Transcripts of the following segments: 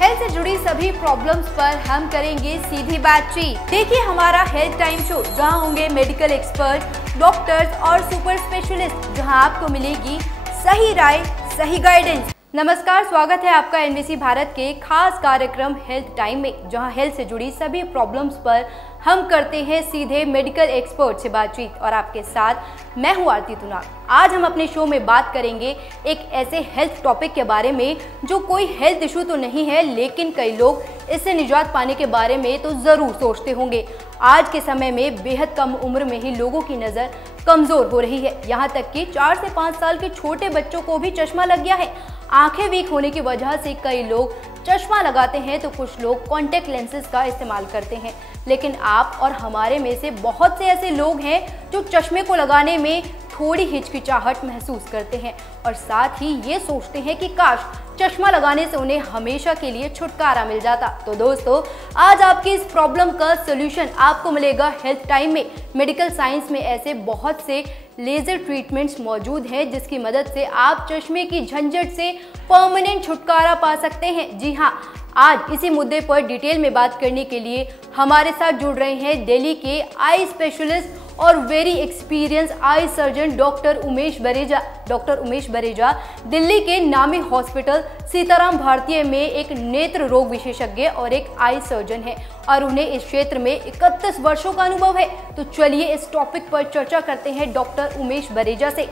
Health से जुड़ी सभी प्रॉब्लम्स पर हम करेंगे सीधी बातचीत। देखिए हमारा हेल्थ टाइम शो, जहां होंगे मेडिकल एक्सपर्ट, डॉक्टर्स और सुपर स्पेशलिस्ट, जहां आपको मिलेगी सही राय, सही गाइडेंस। नमस्कार, स्वागत है आपका एनबीसी भारत के खास कार्यक्रम हेल्थ टाइम में, जहां हेल्थ से जुड़ी सभी प्रॉब्लम्स पर हम करते हैं सीधे मेडिकल एक्सपर्ट से बातचीत। और आपके साथ मैं हूं आरती तुनाग। आज हम अपने शो में बात करेंगे एक ऐसे हेल्थ टॉपिक के बारे में जो कोई हेल्थ इशू तो नहीं है, लेकिन कई लोग इससे निजात पाने के बारे में तो ज़रूर सोचते होंगे। आज के समय में बेहद कम उम्र में ही लोगों की नज़र कमज़ोर हो रही है। यहाँ तक कि 4 से 5 साल के छोटे बच्चों को भी चश्मा लग गया है। आंखें वीक होने की वजह से कई लोग चश्मा लगाते हैं तो कुछ लोग कॉन्टैक्ट लेंसेज का इस्तेमाल करते हैं। लेकिन आप और हमारे में से बहुत से ऐसे लोग हैं जो चश्मे को लगाने में थोड़ी हिचकिचाहट महसूस करते हैं और साथ ही ये सोचते हैं कि काश चश्मा लगाने से उन्हें हमेशा के लिए छुटकारा मिल जाता। तो दोस्तों, आज आपकी इस प्रॉब्लम का सॉल्यूशन आपको मिलेगा हेल्थ टाइम में। मेडिकल साइंस में ऐसे बहुत से लेज़र ट्रीटमेंट्स मौजूद हैं जिसकी मदद से आप चश्मे की झंझट से परमानेंट छुटकारा पा सकते हैं। जी हाँ, आज इसी मुद्दे पर डिटेल में बात करने के लिए हमारे साथ जुड़ रहे हैं दिल्ली के आई स्पेशलिस्ट और very experience eye surgeon doctor Umesh Bareja. Doctor Umesh Bareja Delhi के नामी हॉस्पिटल सीताराम भारतीय में एक नेत्र रोग विशेषज्ञ और एक आई सर्जन है और उन्हें इस क्षेत्र में 31 वर्षों का अनुभव है। तो चलिए इस टॉपिक पर चर्चा करते हैं डॉक्टर उमेश बरेजा से।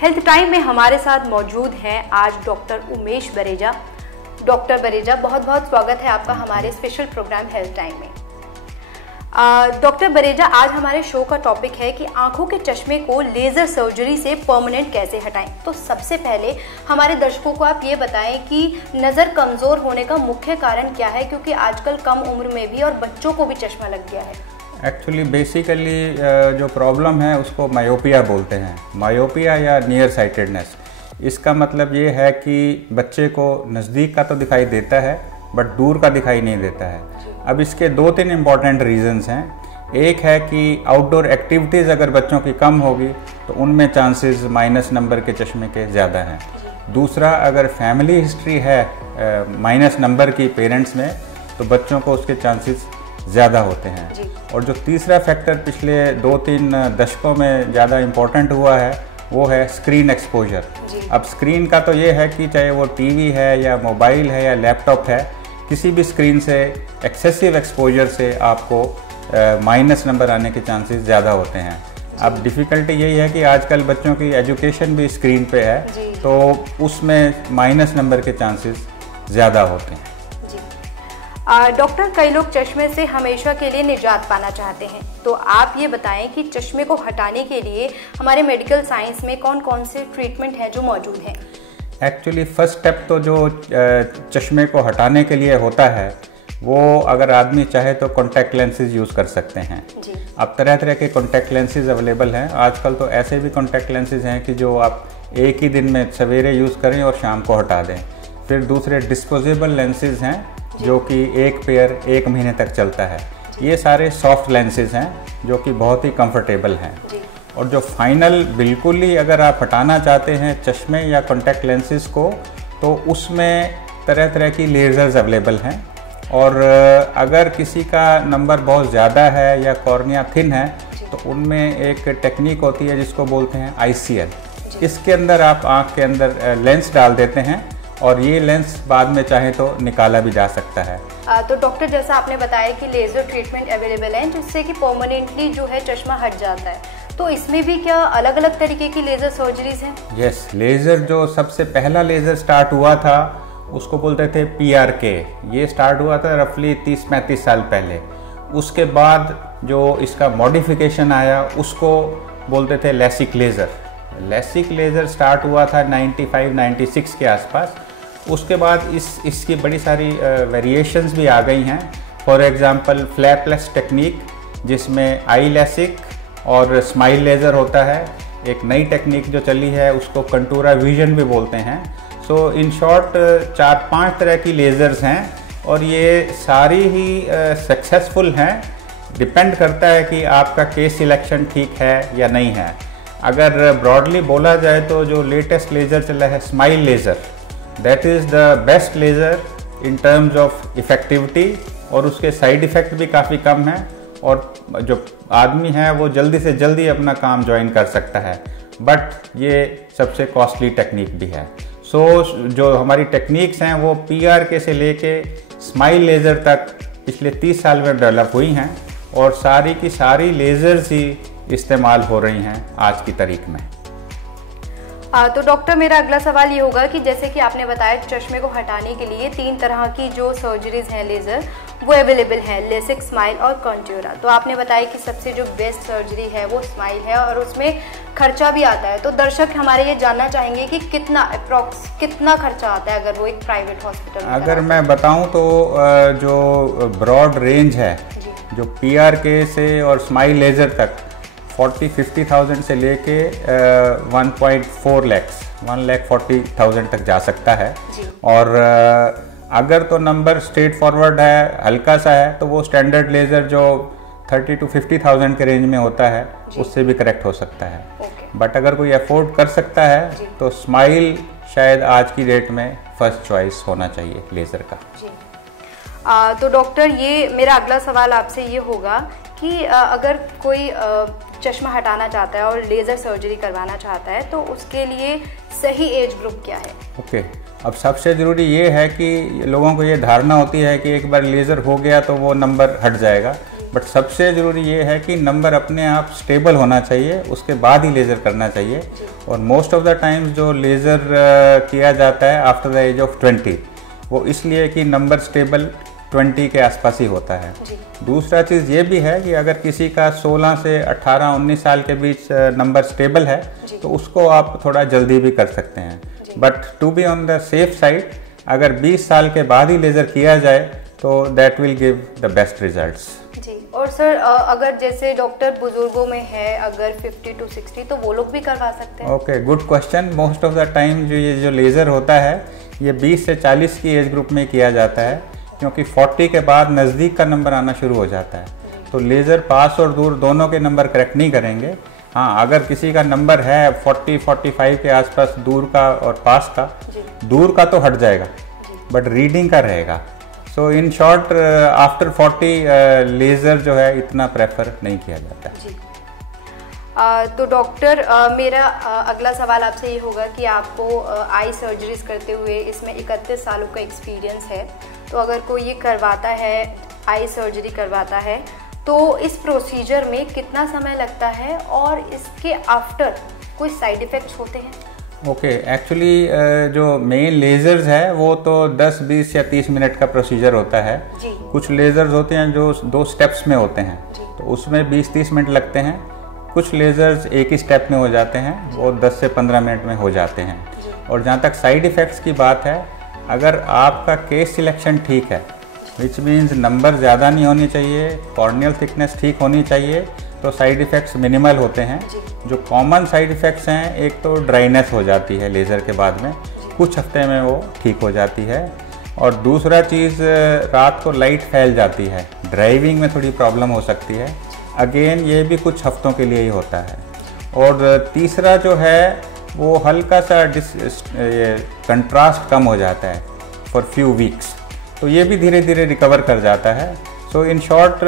हेल्थ टाइम में हमारे साथ मौजूद हैं आज डॉक्टर उमेश बरेजा। डॉक्टर बरेजा, बहुत बहुत स्वागत है आपका हमारे स्पेशल प्रोग्राम हेल्थ टाइम में। डॉक्टर बरेजा, आज हमारे शो का टॉपिक है कि आंखों के चश्मे को लेज़र सर्जरी से परमानेंट कैसे हटाएं। तो सबसे पहले हमारे दर्शकों को आप ये बताएं कि नज़र कमज़ोर होने का मुख्य कारण क्या है, क्योंकि आजकल कम उम्र में भी और बच्चों को भी चश्मा लग गया है। एक्चुअली बेसिकली जो प्रॉब्लम है उसको मायोपिया बोलते हैं। मायोपिया या नियर साइटेडनेस, इसका मतलब ये है कि बच्चे को नज़दीक का तो दिखाई देता है बट दूर का दिखाई नहीं देता है। अब इसके 2-3 इम्पॉर्टेंट रीज़न्स हैं। एक है कि आउटडोर एक्टिविटीज़ अगर बच्चों की कम होगी तो उनमें चांसेस माइनस नंबर के चश्मे के ज़्यादा हैं। दूसरा, अगर फैमिली हिस्ट्री है माइनस नंबर की पेरेंट्स में तो बच्चों को उसके चांसेस ज़्यादा होते हैं। और जो तीसरा फैक्टर पिछले 2-3 दशकों में ज़्यादा इम्पॉर्टेंट हुआ है वो है स्क्रीन एक्सपोजर। अब स्क्रीन का तो ये है कि चाहे वो टीवी है या मोबाइल है या लैपटॉप है, किसी भी स्क्रीन से एक्सेसिव एक्सपोजर से आपको माइनस नंबर आने के चांसेस ज़्यादा होते हैं। अब डिफ़िकल्टी यही है कि आजकल बच्चों की एजुकेशन भी स्क्रीन पे है तो उसमें माइनस नंबर के चांसेस ज़्यादा होते हैं। डॉक्टर, कई लोग चश्मे से हमेशा के लिए निजात पाना चाहते हैं, तो आप ये बताएं कि चश्मे को हटाने के लिए हमारे मेडिकल साइंस में कौन कौन से ट्रीटमेंट हैं जो मौजूद हैं? एक्चुअली फर्स्ट स्टेप तो जो चश्मे को हटाने के लिए होता है वो अगर आदमी चाहे तो कॉन्टैक्ट लेंसेज यूज़ कर सकते हैं। अब तरह तरह के कॉन्टैक्ट लेंसेज अवेलेबल हैं। आजकल तो ऐसे भी कॉन्टैक्ट लेंसेज हैं कि जो आप एक ही दिन में सवेरे यूज़ करें और शाम को हटा दें। फिर दूसरे डिस्पोजेबल लेंसेज हैं जो कि एक पेयर 1 महीने तक चलता है। ये सारे सॉफ्ट लेंसेज हैं जो कि बहुत ही कंफर्टेबल हैं। और जो फाइनल बिल्कुल ही अगर आप हटाना चाहते हैं चश्मे या कॉन्टैक्ट लेंसेज को, तो उसमें तरह तरह की लेज़र्स अवेलेबल हैं। और अगर किसी का नंबर बहुत ज़्यादा है या कॉर्निया थिन है तो उनमें एक टेक्निक होती है जिसको बोलते हैं ICL। इसके अंदर आप आँख के अंदर लेंस डाल देते हैं और ये लेंस बाद में चाहे तो निकाला भी जा सकता है। तो डॉक्टर, जैसा आपने बताया कि लेज़र ट्रीटमेंट अवेलेबल है जिससे कि परमानेंटली जो है चश्मा हट जाता है, तो इसमें भी क्या अलग अलग तरीके की लेज़र सर्जरीज हैं? यस, लेज़र जो सबसे पहला लेज़र स्टार्ट हुआ था उसको बोलते थे PRK। ये स्टार्ट हुआ था रफली 30-35 साल पहले। उसके बाद जो इसका मॉडिफिकेशन आया उसको बोलते थे LASIK laser. LASIK laser start हुआ था 95-96 के आसपास। उसके बाद इसकी बड़ी सारी वेरिएशंस भी आ गई हैं। फॉर एग्ज़ाम्पल फ्लैपलेस टेक्निक, जिसमें आई लैसिक और स्माइल लेज़र होता है। एक नई टेक्निक जो चली है उसको कंटूरा विजन भी बोलते हैं। सो इन शॉर्ट 4-5 तरह की लेज़र्स हैं और ये सारी ही सक्सेसफुल हैं। डिपेंड करता है कि आपका केस सिलेक्शन ठीक है या नहीं है। अगर ब्रॉडली बोला जाए तो जो लेटेस्ट लेज़र चला है smile laser, that is the best laser in terms of effectivity और उसके साइड इफ़ेक्ट भी काफ़ी कम है और जो आदमी है वो जल्दी से जल्दी अपना काम ज्वाइन कर सकता है। बट ये सबसे कॉस्टली टेक्निक भी है। सो जो हमारी टेक्निक्स हैं वो PRK से लेके स्माइल लेज़र तक पिछले 30 साल में डेवलप हुई हैं और सारी की सारी लेज़र्स ही इस्तेमाल हो रही हैं आज की तारीख में। तो डॉक्टर मेरा अगला सवाल ये होगा कि जैसे कि आपने बताया चश्मे को हटाने के लिए 3 तरह की जो सर्जरीज हैं लेज़र वो अवेलेबल है, लेसिक, स्माइल और कॉन्ट्यूरा। तो आपने बताया कि सबसे जो बेस्ट सर्जरी है वो स्माइल है और उसमें खर्चा भी आता है। तो दर्शक हमारे ये जानना चाहेंगे कि कितना अप्रॉक्स कितना खर्चा आता है अगर वो एक प्राइवेट हॉस्पिटल में अगर मैं बताऊं तो जो ब्रॉड रेंज है जो PRK से और स्माइल लेज़र तक 40-50,000 से लेके 1.4 lakhs 1,40,000 तक जा सकता है। और अगर तो नंबर स्ट्रेट फॉरवर्ड है, हल्का सा है, तो वो स्टैंडर्ड लेज़र जो 30-50,000 के रेंज में होता है उससे भी करेक्ट हो सकता है। बट अगर कोई अफोर्ड कर सकता है तो स्माइल शायद आज की डेट में फर्स्ट चॉइस होना चाहिए लेज़र का। तो डॉक्टर ये मेरा अगला सवाल आपसे ये होगा कि अगर कोई चश्मा हटाना चाहता है और लेज़र सर्जरी करवाना चाहता है तो उसके लिए सही एज ग्रुप क्या है? ओके, अब सबसे ज़रूरी ये है कि लोगों को ये धारणा होती है कि एक बार लेज़र हो गया तो वो नंबर हट जाएगा। बट सबसे ज़रूरी ये है कि नंबर अपने आप स्टेबल होना चाहिए, उसके बाद ही लेज़र करना चाहिए। और मोस्ट ऑफ द टाइम्स जो लेज़र किया जाता है आफ्टर द एज ऑफ 20, वो इसलिए कि नंबर स्टेबल 20 के आसपास ही होता है। दूसरा चीज़ ये भी है कि अगर किसी का 16 से 18-19 साल के बीच नंबर स्टेबल है तो उसको आप थोड़ा जल्दी भी कर सकते हैं। But to be on the safe side अगर 20 साल के बाद ही लेज़र किया जाए तो that will give the best results. जी, और सर अगर जैसे डॉक्टर बुजुर्गों में है अगर 50 to 60 तो वो लोग भी करवा सकते हैं? Okay, good question. Most of the time जो लेज़र होता है ये 20 से 40 की एज ग्रुप में किया जाता है क्योंकि 40 के बाद नज़दीक का नंबर आना शुरू हो जाता है। तो लेज़र पास और दूर दोनों के नंबर करेक्ट नहीं करेंगे। हाँ, अगर किसी का नंबर है 40-45 के आसपास दूर का और पास का, दूर का तो हट जाएगा बट रीडिंग का रहेगा। सो इन शॉर्ट आफ्टर 40 लेज़र जो है इतना प्रेफर नहीं किया जाता। तो डॉक्टर मेरा अगला सवाल आपसे ये होगा कि आपको आई सर्जरीज करते हुए इसमें 31 सालों का एक्सपीरियंस है। तो अगर कोई ये करवाता है, आई सर्जरी करवाता है, तो इस प्रोसीजर में कितना समय लगता है और इसके आफ्टर कोई साइड इफ़ेक्ट्स होते हैं? ओके, एक्चुअली जो मेन लेज़र्स है वो तो 10, 20 या 30 मिनट का प्रोसीजर होता है। कुछ लेज़र्स होते हैं जो 2 स्टेप्स में होते हैं तो उसमें 20-30 मिनट लगते हैं। कुछ लेज़र्स एक ही स्टेप में हो जाते हैं, वो 10 से 15 मिनट में हो जाते हैं। और जहाँ तक साइड इफ़ेक्ट्स की बात है, अगर आपका केस सिलेक्शन ठीक है, विच मीन्स नंबर ज़्यादा नहीं होनी चाहिए, कॉर्नियल थिकनेस ठीक होनी चाहिए, तो साइड इफ़ेक्ट्स मिनिमल होते हैं। जो कॉमन साइड इफ़ेक्ट्स हैं, एक तो ड्राइनेस हो जाती है लेज़र के बाद में, कुछ हफ्ते में वो ठीक हो जाती है। और दूसरा चीज़, रात को लाइट फैल जाती है, ड्राइविंग में थोड़ी प्रॉब्लम हो सकती है। अगेन ये भी कुछ हफ्तों के लिए ही होता है। और तीसरा जो है वो हल्का सा कंट्रास्ट कम हो जाता है फॉर फ्यू वीक्स, तो ये भी धीरे धीरे रिकवर कर जाता है। सो इन शॉर्ट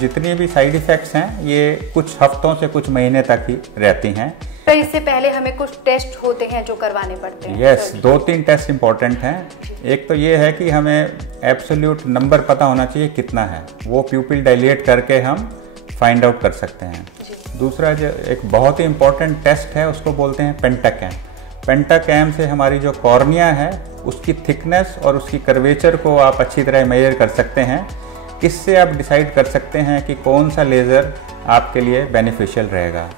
जितनी भी साइड इफ़ेक्ट्स हैं ये कुछ हफ्तों से कुछ महीने तक ही रहती हैं। तो इससे पहले हमें कुछ टेस्ट होते हैं जो करवाने पड़ते हैं? यस, 2-3 टेस्ट इम्पॉर्टेंट हैं। एक तो ये है कि हमें एब्सोल्यूट नंबर पता होना चाहिए कितना है, वो प्यूपिल डायलेट करके हम फाइंड आउट कर सकते हैं। दूसरा जो एक बहुत ही इम्पॉर्टेंट टेस्ट है उसको बोलते हैं पेंटाकैम। पेंटाकैम से हमारी जो कॉर्निया है उसकी थिकनेस और उसकी कर्वेचर को आप अच्छी तरह मेजर कर सकते हैं। इससे आप डिसाइड कर सकते हैं कि कौन सा लेज़र आपके लिए बेनिफिशियल रहेगा।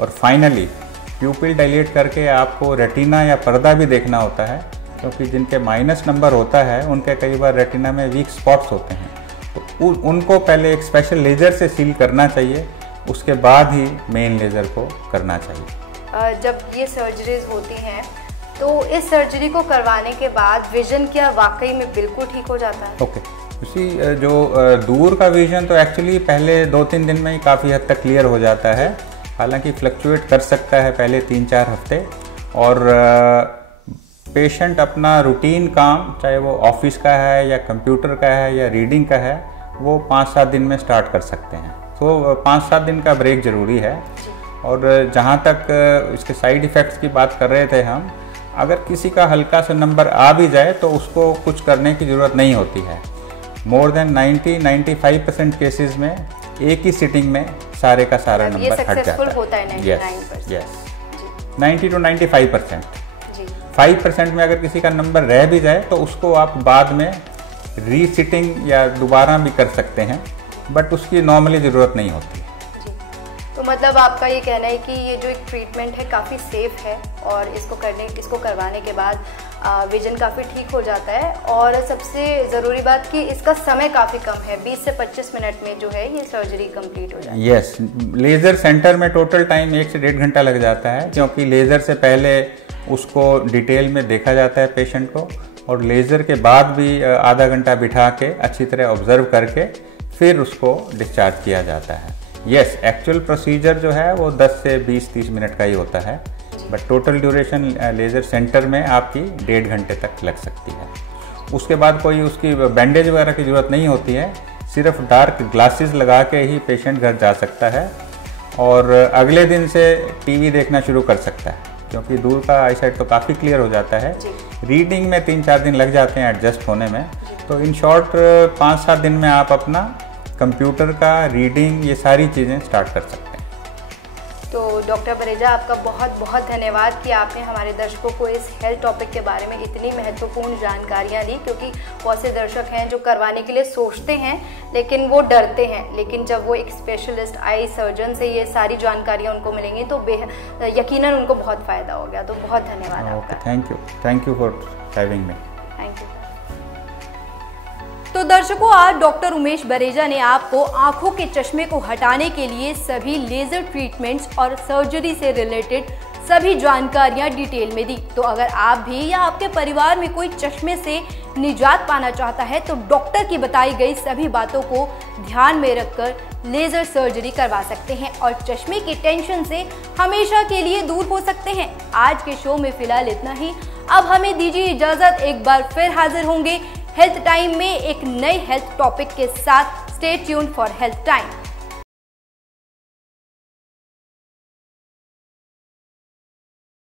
और फाइनली प्यूपिल डायलेट करके आपको रेटिना या पर्दा भी देखना होता है, क्योंकि जिनके माइनस नंबर होता है उनके कई बार रेटिना में वीक स्पॉट्स होते हैं, तो उनको पहले एक स्पेशल लेज़र से सील करना चाहिए, उसके बाद ही मेन लेज़र को करना चाहिए। जब ये सर्जरीज होती हैं तो इस सर्जरी को करवाने के बाद विजन क्या वाकई में बिल्कुल ठीक हो जाता है? ओके, उसी जो दूर का विजन तो एक्चुअली पहले 2-3 दिन में ही काफ़ी हद तक क्लियर हो जाता है, हालांकि फ्लक्चुएट कर सकता है पहले 3-4 हफ्ते। और पेशेंट अपना रूटीन काम, चाहे वो ऑफिस का है या कंप्यूटर का है या रीडिंग का है, वो 5-7 दिन में स्टार्ट कर सकते हैं। तो 5-7 दिन का ब्रेक ज़रूरी है। और जहाँ तक इसके साइड इफ़ेक्ट्स की बात कर रहे थे हम, अगर किसी का हल्का सा नंबर आ भी जाए तो उसको कुछ करने की ज़रूरत नहीं होती है। मोर देन 90-95% केसेस में एक ही सिटिंग में सारे का सारा नंबर हट जाता है। Yes 90 to 95%। 5% में अगर किसी का नंबर रह भी जाए तो उसको आप बाद में रीसिटिंग या दोबारा भी कर सकते हैं, बट उसकी नॉर्मली ज़रूरत नहीं होती। तो मतलब आपका ये कहना है कि ये जो एक ट्रीटमेंट है काफ़ी सेफ है और इसको करवाने के बाद विजन काफ़ी ठीक हो जाता है। और सबसे ज़रूरी बात कि इसका समय काफ़ी कम है, 20 से 25 मिनट में जो है ये सर्जरी कंप्लीट हो जाती है। यस, लेज़र सेंटर में टोटल टाइम 1 से 1.5 घंटा लग जाता है, क्योंकि लेज़र से पहले उसको डिटेल में देखा जाता है पेशेंट को, और लेज़र के बाद भी आधा घंटा बिठा के अच्छी तरह ऑब्जर्व करके फिर उसको डिस्चार्ज किया जाता है। यस, एक्चुअल प्रोसीजर जो है वो 10 से 20-30 मिनट का ही होता है, but total duration laser centre में आपकी 1.5 घंटे तक लग सकती है। उसके बाद कोई उसकी बैंडेज वगैरह की ज़रूरत नहीं होती है, सिर्फ डार्क ग्लासेस लगा के ही पेशेंट घर जा सकता है और अगले दिन से टीवी देखना शुरू कर सकता है, क्योंकि दूर का आईसाइट तो काफ़ी क्लियर हो जाता है। रीडिंग में 3-4 दिन लग जाते हैं एडजस्ट होने में। तो इन शॉर्ट 5-7 दिन में आप अपना कंप्यूटर का, रीडिंग, ये सारी चीज़ें स्टार्ट कर सकते हैं। तो डॉक्टर बरेजा, आपका बहुत बहुत धन्यवाद कि आपने हमारे दर्शकों को इस हेल्थ टॉपिक के बारे में इतनी महत्वपूर्ण जानकारियाँ दी, क्योंकि बहुत से दर्शक हैं जो करवाने के लिए सोचते हैं लेकिन वो डरते हैं, लेकिन जब वो एक स्पेशलिस्ट आई सर्जन से ये सारी जानकारियाँ उनको मिलेंगी तो यकीनन उनको बहुत फ़ायदा हो गया। तो बहुत धन्यवाद आपका। Thank you for having me. Thank you. तो दर्शकों, आज डॉक्टर उमेश बरेजा ने आपको आंखों के चश्मे को हटाने के लिए सभी लेजर ट्रीटमेंट्स और सर्जरी से रिलेटेड सभी जानकारियां डिटेल में दी। तो अगर आप भी या आपके परिवार में कोई चश्मे से निजात पाना चाहता है तो डॉक्टर की बताई गई सभी बातों को ध्यान में रखकर लेजर सर्जरी करवा सकते हैं और चश्मे की टेंशन से हमेशा के लिए दूर हो सकते हैं। आज के शो में फिलहाल इतना ही। अब हमें दीजिए इजाजत, एक बार फिर हाजिर होंगे हेल्थ टाइम में एक नए हेल्थ टॉपिक के साथ। Stay tuned for health time.